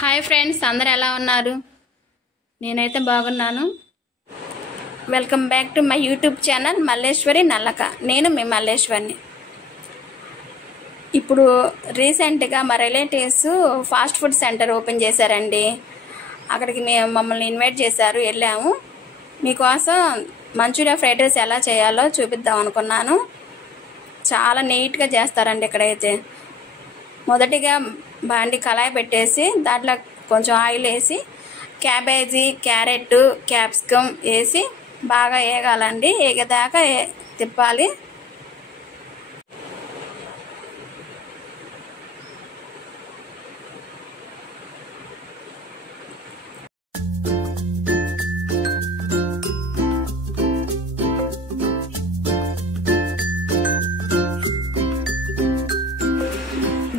Hi friends, అందరూ ఎలా ఉన్నారు? నేనైతే బాగున్నాను. Welcome back to my YouTube channel Malleswari Nallaka. నేను మీ మల్లేశ్వరిని. ఇప్పుడు రీసెంట్గా మా relatives fast food centre open చేశారండి. అక్కడికి మమ్మల్ని ఇన్వైట్ చేశారు, వెళ్ళాము. మీకోసం మంచూరియా ఫ్రైడ్ రైస్ ఎలా చేయాలో చూపిద్దాం అనుకున్నాను. చాలా నీట్గా చేస్తారండి ఇక్కడైతే. మొదటిగా బాండి కళాయి పెట్టేసి దాంట్లో కొంచెం ఆయిల్ వేసి క్యాబేజీ, క్యారెట్, క్యాప్సికమ్ వేసి బాగా వేగాలండి. వేగేదాకా తిప్పాలి.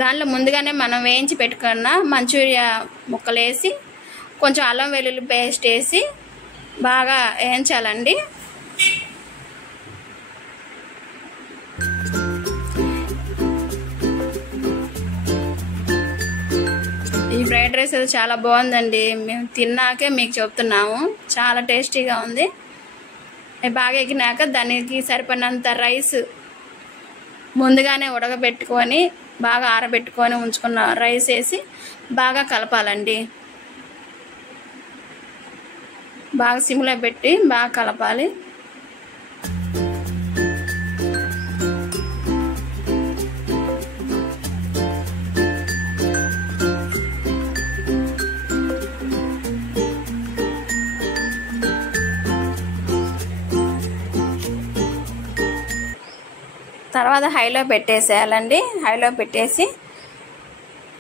దాంట్లో ముందుగానే మనం వేయించి పెట్టుకున్న మంచూరియా ముక్కలు వేసి కొంచెం అల్లం వెల్లుల్లి పేస్ట్ వేసి బాగా వేయించాలండి. ఈ ఫ్రైడ్ రైస్ అది చాలా బాగుందండి. మేము తిన్నాకే మీకు చెప్తున్నాము. చాలా టేస్టీగా ఉంది. బాగా ఎగినాక దానికి సరిపడినంత రైస్ ముందుగానే ఉడకబెట్టుకొని బాగా ఆరబెట్టుకొని ఉంచుకున్న రైస్ వేసి బాగా కలపాలండి. బాగా సిమ్లో పెట్టి బాగా కలపాలి. తర్వాత హైలో పెట్టేసేయాలండి. హైలో పెట్టేసి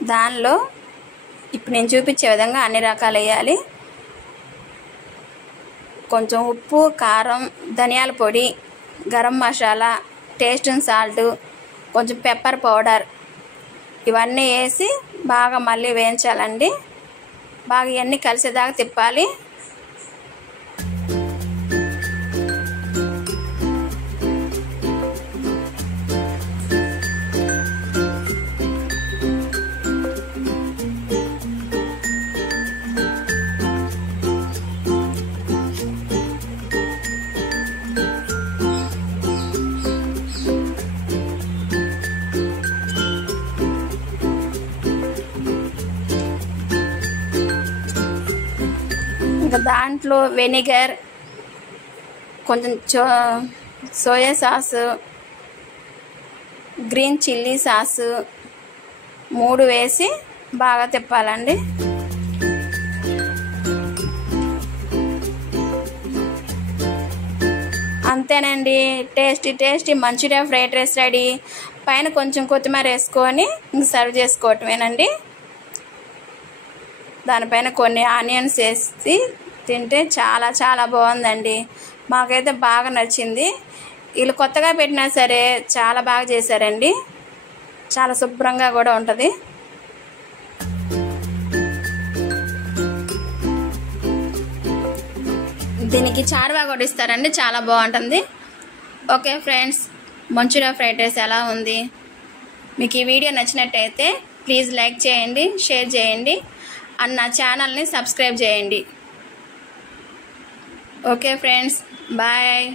దానిలో ఇప్పుడు నేను చూపించే విధంగా అన్ని రకాలు వేయాలి. కొంచెం ఉప్పు, కారం, ధనియాల పొడి, garam masala, taste and salt, కొంచెం పెప్పర్ పౌడర్ ఇవన్నీ వేసి బాగా మళ్ళీ వేయించాలండి. బాగా ఇవన్నీ కలిసేదాకా తిప్పాలి. ఇంకా దాంట్లో వెనిగర్, కొంచెం soya sauce, green chilli sauce 3 వేసి బాగా తిప్పాలండి. అంతేనండి, tasty Manchuria fried rice ready. పైన కొంచెం కొత్తిమీర వేసుకొని ఇంక సర్వ్ చేసుకోవటమేనండి. దానిపైన కొన్ని ఆనియన్స్ వేసి తింటే చాలా చాలా బాగుందండి. మాకైతే బాగా నచ్చింది. వీళ్ళు కొత్తగా పెట్టినా సరే చాలా బాగా చేశారండి. చాలా శుభ్రంగా కూడా ఉంటుంది. దీనికి చారువా కూడా ఇస్తారండి, చాలా బాగుంటుంది. Okay friends, Manchuria fried rice ఎలా ఉంది? మీకు ఈ వీడియో నచ్చినట్టయితే ప్లీజ్ లైక్ చేయండి, షేర్ చేయండి, అండ్ నా ఛానల్ని సబ్స్క్రైబ్ చేయండి. Okay friends, bye.